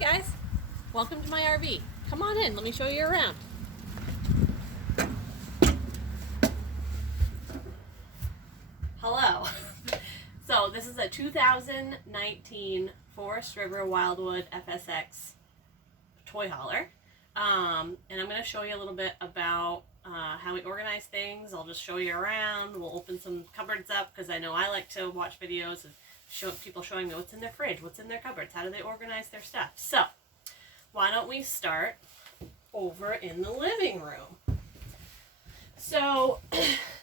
guys, welcome to my RV. Come on in, let me show you around. Hello. So this is a 2019 Forest River Wildwood FSX toy hauler. And I'm going to show you a little bit about how we organize things. I'll just show you around. We'll open some cupboards up because I know I like to watch videos of people showing me what's in their fridge, what's in their cupboards, how do they organize their stuff. So why don't we start over in the living room. So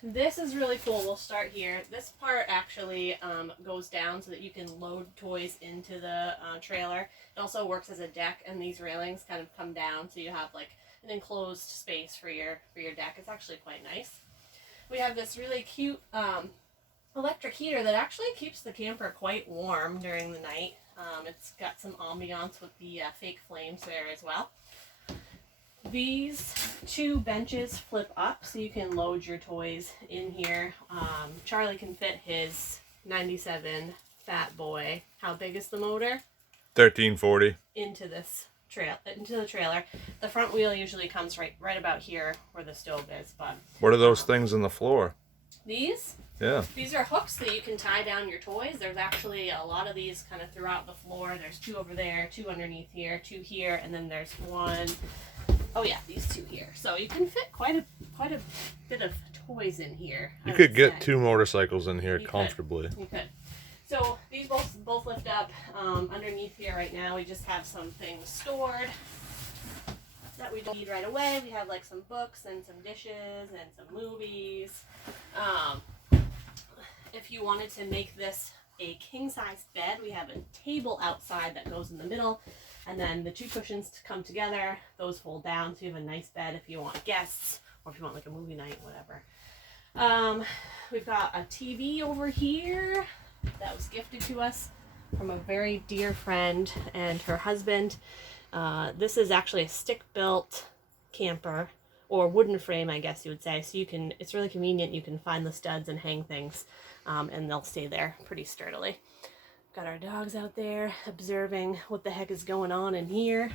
this is really cool. We'll start here. This part actually goes down so that you can load toys into the trailer. It also works as a deck, and these railings kind of come down so you have like an enclosed space for your deck. It's actually quite nice. We have this really cute electric heater that actually keeps the camper quite warm during the night. It's got some ambiance with the fake flames there as well. These two benches flip up so you can load your toys in here. Charlie can fit his 97 Fat Boy. How big is the motor? 1340. Into the trailer. The front wheel usually comes right about here where the stove is. But what are those things on the floor? These? Yeah. These are hooks that you can tie down your toys. There's actually a lot of these kind of throughout the floor. There's two over there, two underneath here, two here, and then there's one. Oh yeah, these two here. So you can fit quite a bit of toys in here. You could get two motorcycles in here comfortably. You could. So these both lift up. Underneath here right now we just have some things stored that we don't need right away. We have like some books and some dishes and some movies. If you wanted to make this a king-size bed, we have a table outside that goes in the middle, and then the two cushions to come together. Those fold down, so you have a nice bed if you want guests, or if you want like a movie night, whatever. We've got a TV over here that was gifted to us from a very dear friend and her husband. This is actually a stick-built camper, or wooden frame, I guess you would say. So it's really convenient. You can find the studs and hang things, and they'll stay there pretty sturdily. Got our dogs out there observing what the heck is going on in here.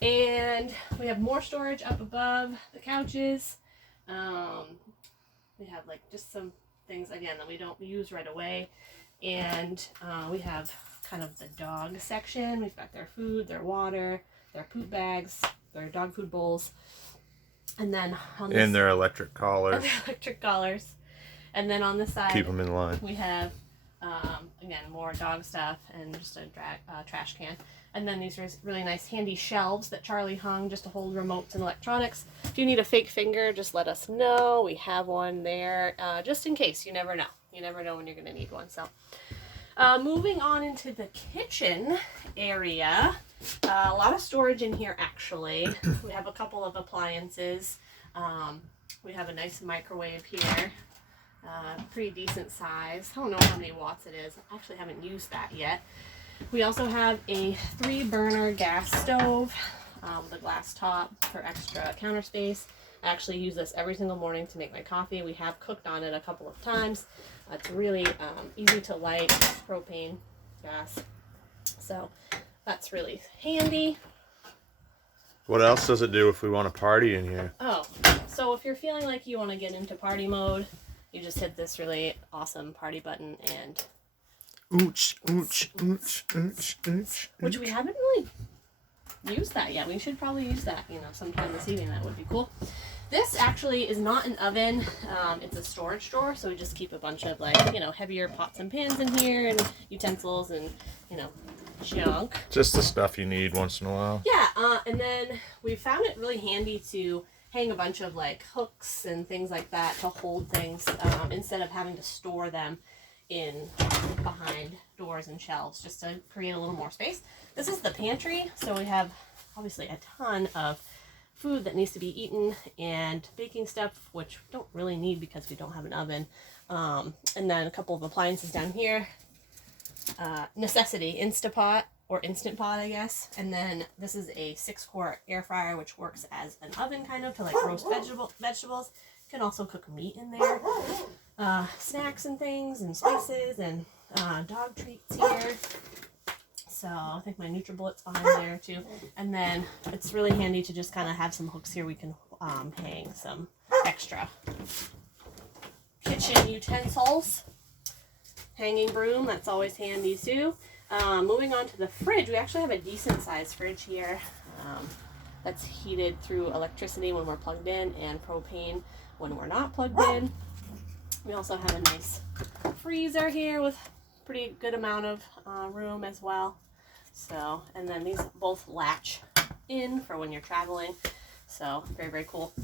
And we have more storage up above the couches. We have like just some things, again, that we don't use right away. And we have kind of the dog section. We've got their food, their water, their poop bags, their dog food bowls. And then on this, and their electric collars. And then on this side, keep them in line. We have, again, more dog stuff and just a trash can. And then these are really nice handy shelves that Charlie hung just to hold remotes and electronics. If you need a fake finger, just let us know. We have one there, just in case. You never know. You never know when you're going to need one. So, moving on into the kitchen area. A lot of storage in here, actually. We have a couple of appliances. We have a nice microwave here. Pretty decent size. I don't know how many watts it is. I actually haven't used that yet. We also have a 3-burner gas stove with a glass top for extra counter space. I actually use this every single morning to make my coffee. We have cooked on it a couple of times. It's really easy to light, propane gas. So that's really handy. What else does it do if we want to party in here? Oh, so if you're feeling like you want to get into party mode, you just hit this really awesome party button and... Ooch, ooch, ooch, ooch, ooch. Which we haven't really used that yet. We should probably use that, sometime this evening. That would be cool. This actually is not an oven. It's a storage drawer, so we just keep a bunch of heavier pots and pans in here and utensils and, junk. Just the stuff you need once in a while. Yeah, and then we found it really handy to hang a bunch of hooks and things like that to hold things instead of having to store them in behind doors and shelves, just to create a little more space. This is the pantry, so we have obviously a ton of food that needs to be eaten and baking stuff, which we don't really need because we don't have an oven. And then a couple of appliances down here. Necessity Instapot, or Instant Pot, I guess. And then this is a 6-quart air fryer, which works as an oven kind of to roast vegetables. You can also cook meat in there. Snacks and things and spices and dog treats here. So I think my NutriBullet's behind there too. And then it's really handy to just kind of have some hooks here we can hang some extra kitchen utensils. Hanging broom, that's always handy too. Moving on to the fridge, we actually have a decent sized fridge here that's heated through electricity when we're plugged in and propane when we're not plugged in. We also have a nice freezer here with pretty good amount of room as well. So, and then these both latch in for when you're traveling. So very, very cool.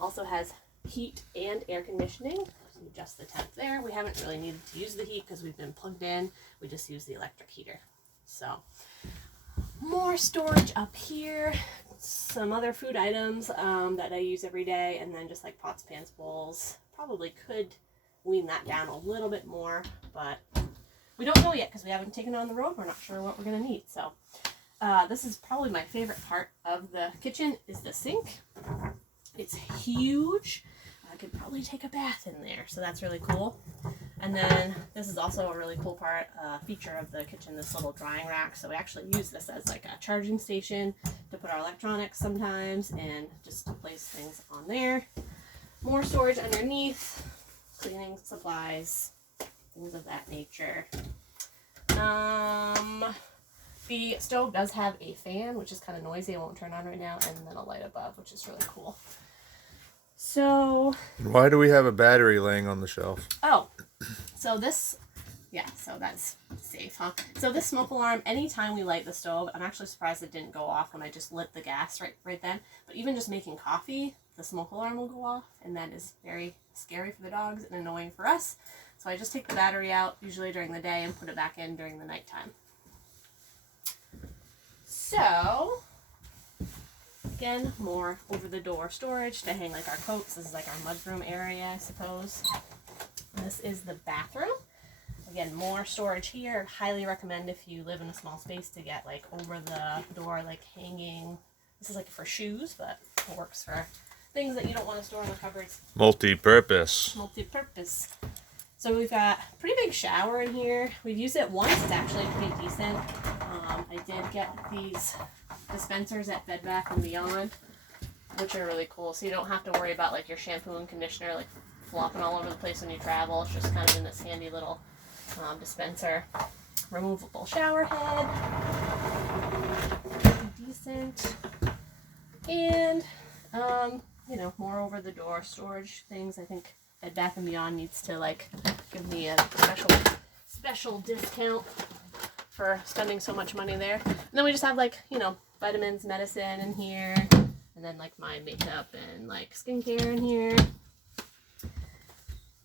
Also has heat and air conditioning. So adjust the temp there. We haven't really needed to use the heat because we've been plugged in. We just use the electric heater. So more storage up here. Some other food items that I use every day, and then just like pots, pans, bowls. Probably could wean that down a little bit more, but we don't know yet because we haven't taken it on the road. We're not sure what we're going to need. So this is probably my favorite part of the kitchen is the sink. It's huge. I could probably take a bath in there, so that's really cool. And then this is also a really cool part, feature of the kitchen, this little drying rack. So we actually use this as like a charging station to put our electronics sometimes and just to place things on there. More storage underneath, cleaning supplies, things of that nature. The stove does have a fan, which is kind of noisy. I won't turn on right now, and then a light above, which is really cool. So, Why do we have a battery laying on the shelf? oh, so this, yeah, so that's safe, huh? So this smoke alarm, anytime we light the stove, I'm actually surprised it didn't go off when I just lit the gas right then. But even just making coffee, the smoke alarm will go off, and that is very scary for the dogs and annoying for us. So I just take the battery out, usually during the day, and put it back in during the nighttime. So, again, more over-the-door storage to hang like our coats. This is like our mudroom area, I suppose. This is the bathroom. Again, more storage here. Highly recommend if you live in a small space to get like over the door, like hanging. This is like for shoes, but it works for things that you don't want to store in the cupboards. Multi-purpose. Multi-purpose. So we've got a pretty big shower in here. We've used it once. It's actually pretty decent. I did get these dispensers at Bed Bath & Beyond, which are really cool. So you don't have to worry about like your shampoo and conditioner like flopping all over the place when you travel. It's just kind of in this handy little dispenser. Removable shower head. Pretty decent. And, you know, more over the door storage things. I think Bed Bath & Beyond needs to like give me a special discount for spending so much money there. And then we just have like, you know, vitamins, medicine in here, and then like my makeup and like skincare in here.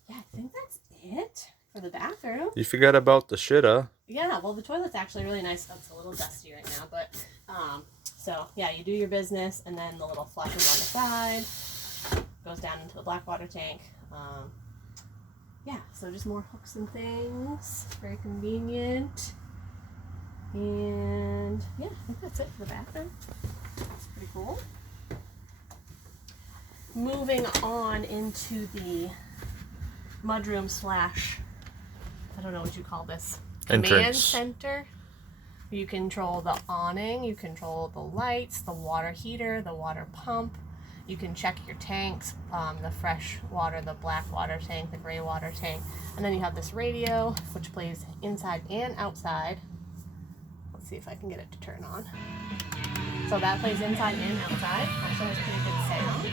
Yeah, I think that's it for the bathroom. You forgot about the shitta. Yeah, well the toilet's actually really nice. Oh, it's a little dusty right now, but so yeah, you do your business, and then the little flush is on the side, goes down into the black water tank. Yeah, so just more hooks and things. Very convenient. And yeah, I think that's it for the bathroom. It's pretty cool. Moving on into the mudroom slash, I don't know what you call this, command Entrance. center. You control the awning, you control the lights, the water heater, the water pump. You can check your tanks, the fresh water, the black water tank, the gray water tank. And then you have this radio, which plays inside and outside. Let's see if I can get it to turn on. So that plays inside and outside. Also has pretty good sound.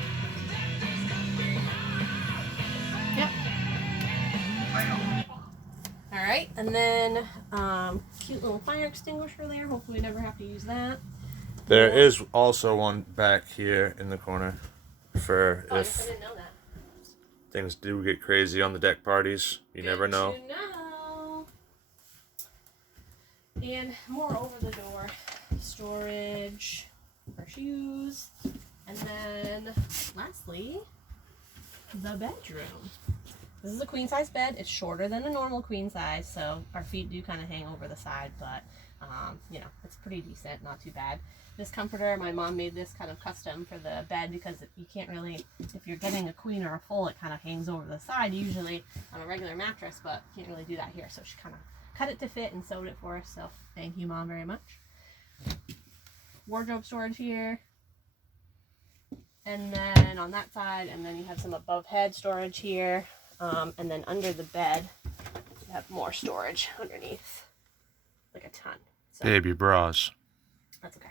Yep. All right, and then cute little fire extinguisher there. Hopefully we never have to use that. There is also one back here in the corner for Oh, I if didn't know that. things do get crazy on the deck parties. You never know. Good to know. And more over the door storage for shoes. And then lastly, the bedroom. This is a queen size bed. It's shorter than a normal queen size, so our feet do kind of hang over the side, but you know, it's pretty decent, not too bad. This comforter, my mom made this kind of custom for the bed because you can't really, if you're getting a queen or a full, it kind of hangs over the side usually on a regular mattress, but you can't really do that here. So she kind of cut it to fit and sewed it for us. So thank you, Mom, very much. Wardrobe storage here. And then on that side, and then you have some above head storage here. And then under the bed, you have more storage underneath, like a ton. So, Baby bras. that's okay.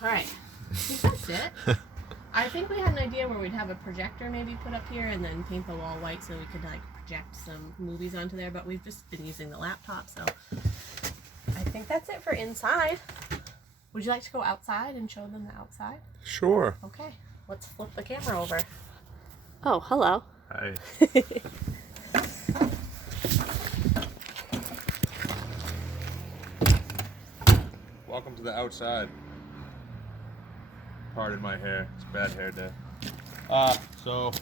All right, I think that's it. I think we had an idea where we'd have a projector maybe put up here and then paint the wall white so we could like project some movies onto there, but we've just been using the laptop, so I think that's it for inside. Would you like to go outside and show them the outside? Sure. Okay, let's flip the camera over. Oh, hello. Hi. Welcome to the outside. Pardon my hair. It's a bad hair day. So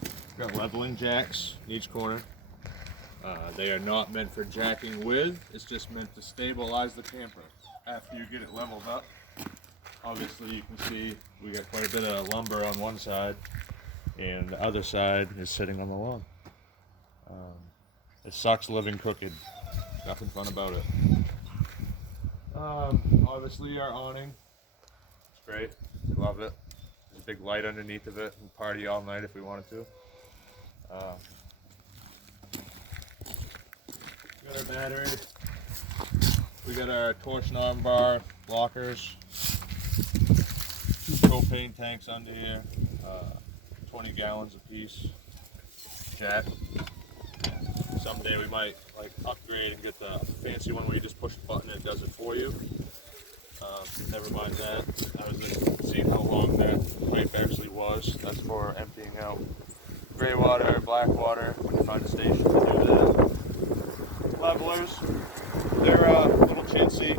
we've got leveling jacks in each corner. They are not meant for jacking with. It's just meant to stabilize the camper. After you get it leveled up, obviously you can see we got quite a bit of lumber on one side, and the other side is sitting on the lawn. It sucks living crooked. Nothing fun about it. Obviously our awning. It's great. We love it. There's a big light underneath of it. We can party all night if we wanted to. We got our battery. We got our torsion arm bar lockers. 2 propane tanks under here. 20 gallons a piece. Jack. Someday we might like upgrade and get the fancy one where you just push the button and it does it for you. Never mind that. I was just seeing how long that pipe actually was. That's for emptying out gray water, black water, when you find a station to do that. Levelers. They're a little chintzy.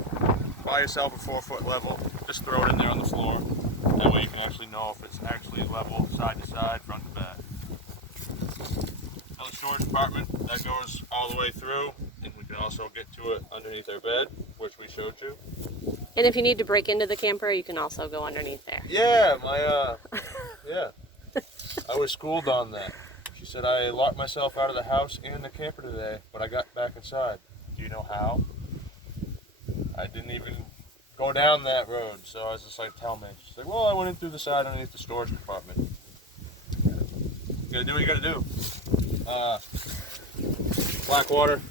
Buy yourself a 4-foot level. Just throw it in there on the floor. That way you can actually know if it's actually level side to side, front to back. Now the storage compartment, that goes all the way through, and we can also get to it underneath our bed, which we showed you. And if you need to break into the camper, you can also go underneath there. Yeah, yeah. I was schooled on that. She said I locked myself out of the house and the camper today, but I got back inside. Do you know how? I didn't even go down that road, so I was just like, tell me. She's like, well, I went in through the side underneath the storage compartment. You gotta do what you gotta do. Black water,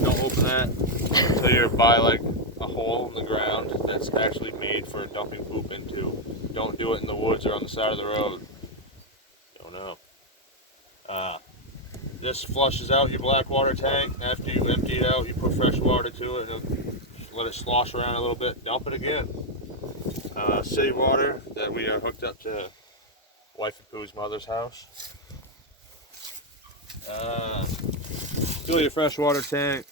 don't open that until you're by like a hole in the ground that's actually made for dumping poop into. Don't do it in the woods or on the side of the road. Don't know. This flushes out your black water tank. After you empty it out, you put fresh water to it and let it slosh around a little bit. Dump it again. City water that we are hooked up to Wife and Pooh's mother's house. Fill your fresh water tank.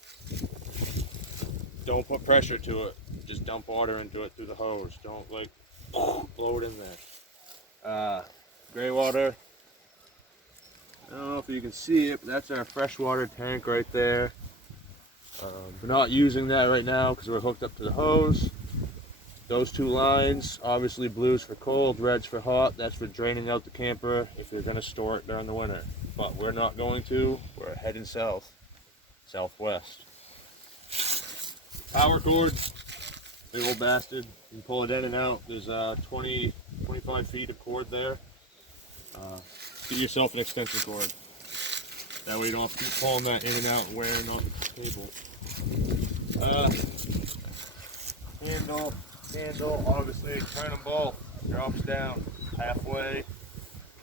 Don't put pressure to it. Just dump water into it through the hose. Don't like blow it in there. Gray water. I don't know if you can see it, but that's our freshwater tank right there. We're not using that right now because we're hooked up to the hose. Those 2 lines, obviously blue's for cold, red's for hot. That's for draining out the camper if you're going to store it during the winter. But we're not going to. We're heading south, southwest. Power cord, big old bastard. You can pull it in and out. There's 25 feet of cord there. Get yourself an extension cord. That way you don't have to keep pulling that in and out and wearing on the cable. Handle, obviously turn them both. Drops down halfway.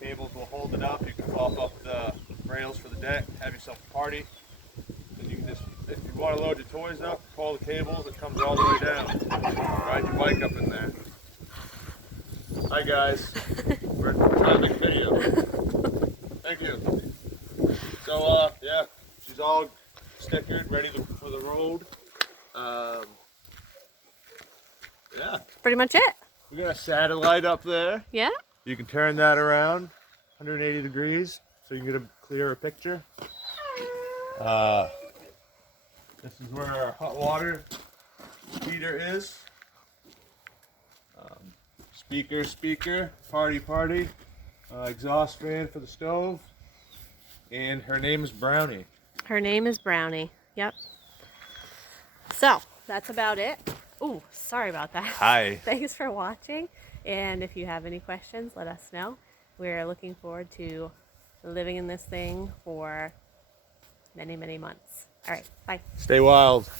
Cables will hold it up. You can pop up the rails for the deck, have yourself a party. Then you can just, if you want to load your toys up, pull the cables, it comes all the way down. Ride your bike up in there. Hi guys, we're trying to make a video. Thank you. So yeah, she's all stickered, ready for the road. Yeah. Pretty much it. We got a satellite up there. Yeah? You can turn that around. 180 degrees, so you can get a clearer picture. This is where our hot water heater is. Speaker, party, exhaust fan for the stove, and her name is Brownie. Her name is Brownie. Yep. So that's about it. Ooh, sorry about that. Hi. Thanks for watching. And if you have any questions, let us know. We're looking forward to living in this thing for many, many months. All right, bye. Stay wild.